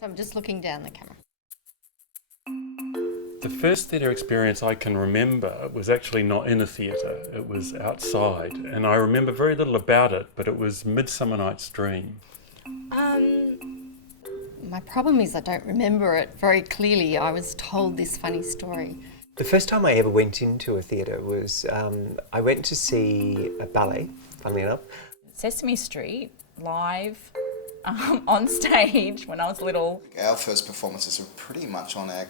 So I'm just looking down the camera. The first theatre experience I can remember was actually not in a theatre, it was outside, and I remember very little about it, but it was Midsummer Night's Dream. My problem is I don't remember it very clearly. I was told this funny story. The first time I ever went into a theatre was I went to see a ballet, funnily enough. Sesame Street, live, on stage when I was little. Our first performances were pretty much on our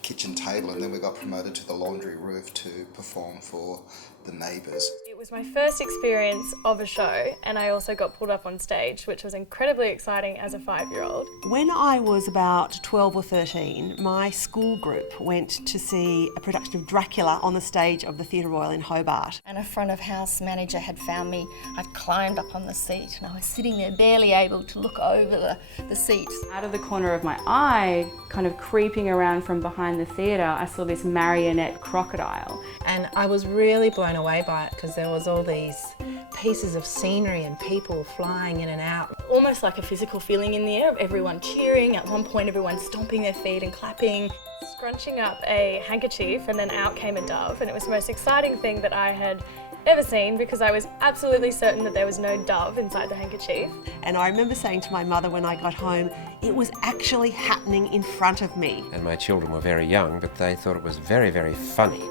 kitchen table, and then we got promoted to the laundry roof to perform for the neighbours. It was my first experience of a show, and I also got pulled up on stage, which was incredibly exciting as a 5-year-old. When I was about 12 or 13, my school group went to see a production of Dracula on the stage of the Theatre Royal in Hobart. And a front of house manager had found me. I'd climbed up on the seat and I was sitting there barely able to look over the seat. Out of the corner of my eye, kind of creeping around from behind the theatre, I saw this marionette crocodile. And I was really blown away by it because there was all these pieces of scenery and people flying in and out. Almost like a physical feeling in the air of everyone cheering, at one point everyone stomping their feet and clapping, scrunching up a handkerchief, and then out came a dove, and it was the most exciting thing that I had ever seen because I was absolutely certain that there was no dove inside the handkerchief. And I remember saying to my mother when I got home, it was actually happening in front of me. And my children were very young, but they thought it was very, very funny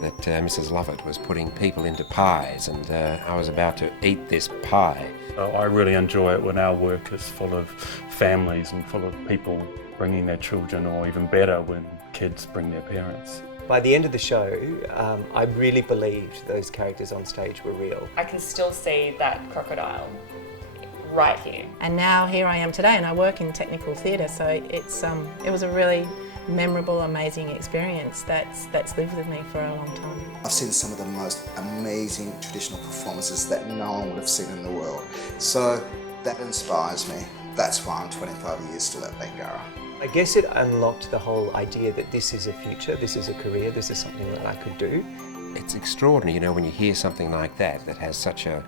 that Mrs. Lovett was putting people into pies, and I was about to eat this pie. I really enjoy it when our work is full of families and full of people bringing their children, or even better, when kids bring their parents. By the end of the show, I really believed those characters on stage were real. I can still see that crocodile right here. And now here I am today, and I work in technical theatre, so it was a really memorable, amazing experience that's lived with me for a long time. I've seen some of the most amazing traditional performances that no one would have seen in the world. So that inspires me. That's why I'm 25 years still at Bangarra. I guess it unlocked the whole idea that this is a future, this is a career, this is something that I could do. It's extraordinary, you know, when you hear something like that has such a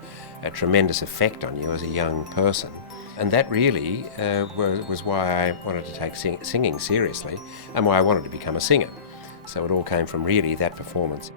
tremendous effect on you as a young person. And that really was why I wanted to take singing seriously, and why I wanted to become a singer. So it all came from really that performance.